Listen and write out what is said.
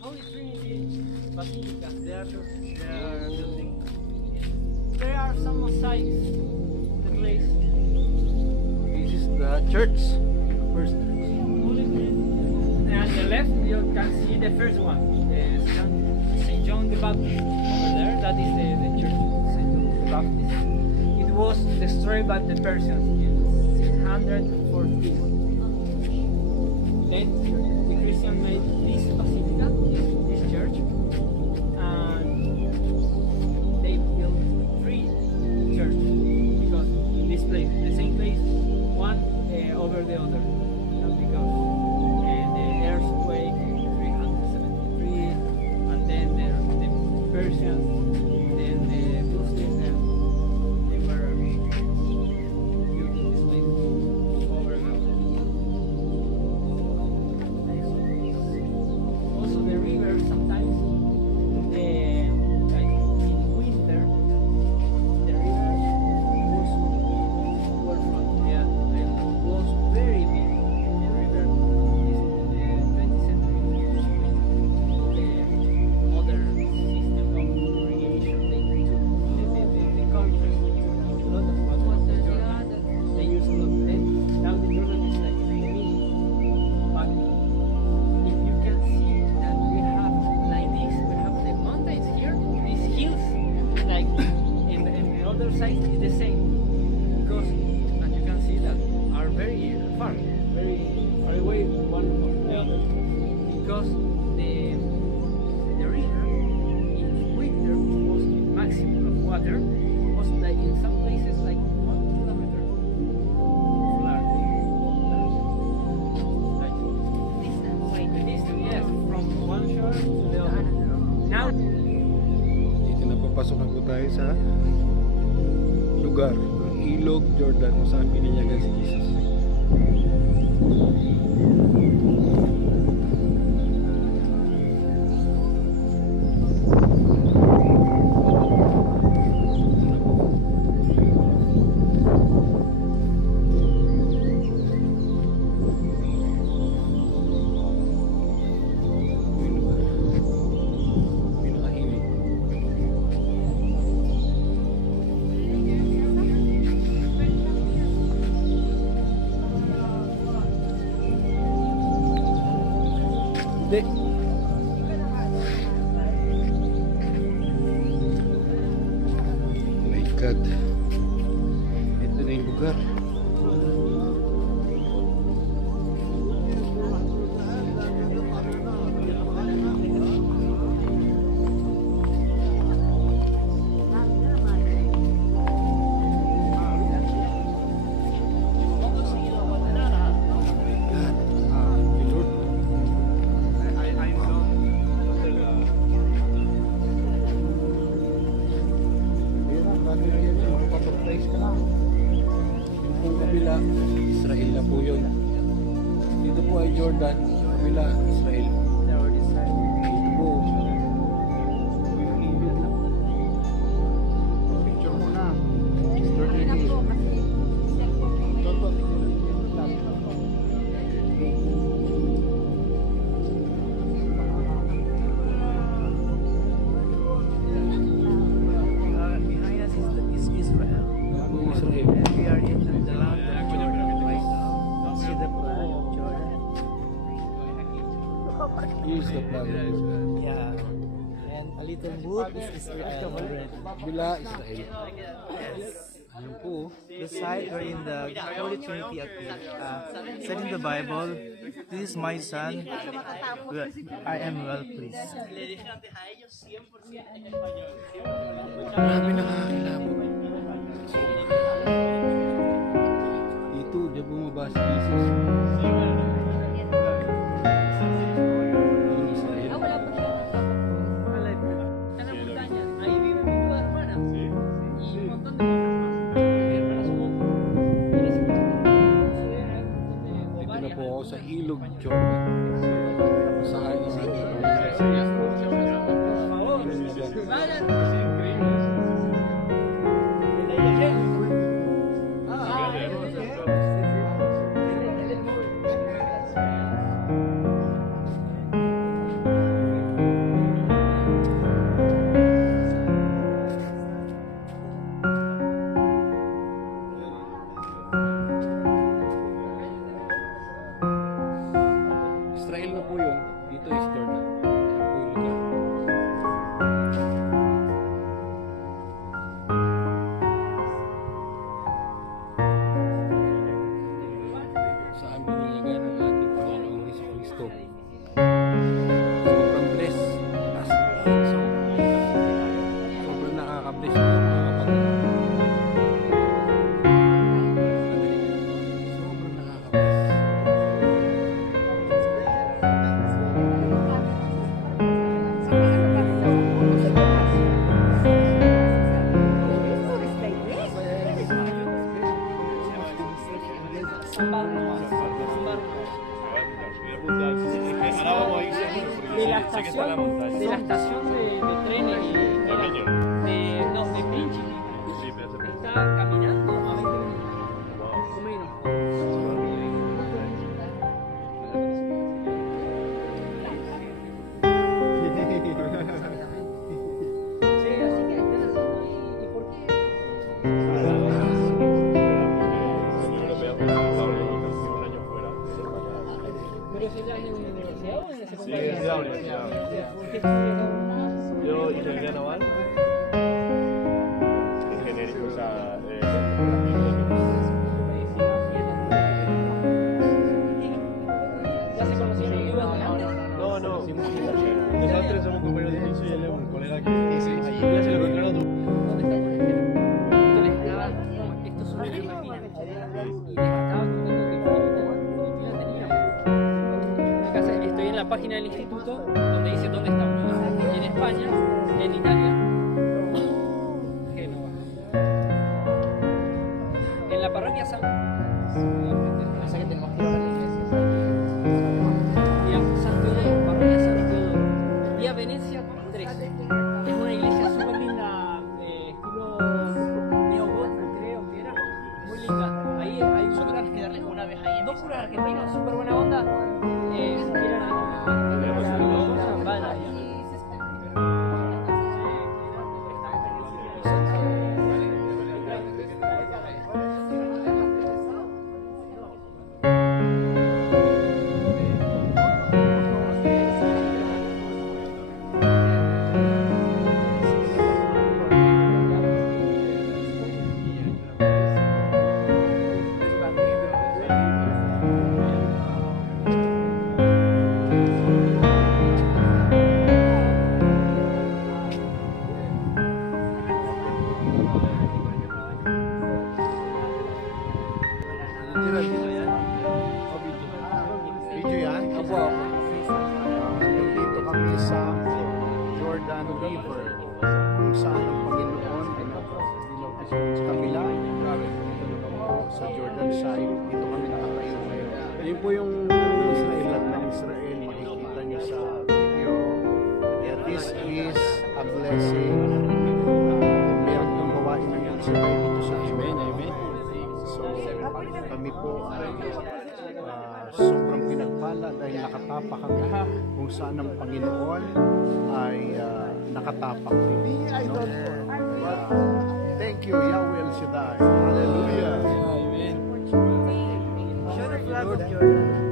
Holy Trinity Basilica. They are building. There are some mosaics in the place. This is the church. First. And on the left, you can see the first one, Saint John the Baptist over there. That is the church of Saint John the Baptist. It was destroyed by the Persians in 614. Then the Christians made this basilica, this church, and they built 3 churches because in this place, the same place, one over the other, because the earthquake in 373, and then the Persians, then the Muslims, and they were building this place over and over. Also the river sometimes, like in winter, the river was very big. The river is in the 20th century. The modern system of irrigation, the country took a lot of water from Jordan. They use a lot of it. Now the Jordan is like mini. But if you can see that we have like this, we have the mountains here, these hills, like in the other side is the same. Because, as you can see, that are very far away one from the other. Because the river in winter was the maximum of water, was like in some places like 1 kilometer large. Like the distance, yes, from one shore to the other. Now Dito na papasok na po tayo sa lugar, Ilog Jordan, kung saan pininyagan si Jesus. Hindi. My God. Ito na yung lugar. Israel na po yun. Dito po ay Jordan, kabila Israel. Dito po yung Egypt. Picture mo na. behind us is Israel. Israel. We are in the land of Jordan right now. See the flag of Jordan? Use the flag of Israel. Yeah. And a little wood is Israel already. Kabila Israel. Ayun po. The side wherein the Holy Trinity appeared. Said in the Bible, "This is my son, I am well pleased." Marami nakakilabot. Dito, diyan bumaba si Jesus. Sa Ilog Jordan. Sa Dito is Jordan. Ayan po yung lugar. Saan bininyagan ang ating Panginoong Jesucristo. Sobrang bless. As in, sobrang nakaka-bless po mga kapatid. Sobrang nakaka-bless. De la estación de trenes de Príncipe está caminando a 20 minutos o menos. Sí, así que están haciendo ahí. ¿Y por qué? Pero si ya es en la universidad o en la secundaria. Sí, es de la universidad. ¿Por qué estudias? Yo ingeniería naval. Ingeniería, o sea, ¿Ya se conocieron y iban antes? no, no. Nosotros somos compañeros de piso y él es un colega que allí ya se lo encontraron. ¿Dónde está por ejemplo? Yo les estaba, esto es una Argentina, y les estaba contando que Filipinas tenía una casa. Estoy en la página del instituto donde dice dónde estamos. En España, en Italia, Génova. En la parroquia San. Parece que tenemos que ir a la iglesia. Y a San Teodoro, parroquia San Teodoro. Y a Venecia 3. Es una iglesia súper linda, estilo neogótico, creo que era. Muy linda. Ahí hay solo tienes que darle una vez ahí. Dos curas argentinos, súper buena onda. Si quieren vaya. Video yan? Opo. Nandito kami sa Jordan River kung saan ang Panginoon sa kabila sa Jordan side. Dito kami nakatayo ngayon. Ayun po yung Israel ng Israel. Makikita niyo sa video. And this is a blessing. Meron yung gawain ng Israel dito sa Jordan. So kami po ay sobrang pinagpala dahil nakatapak kami kung saan ang Panginoon ay nakatapak din. No? Thank you, Yahweh El Shaddai. Hallelujah. Show the flag of Jordan.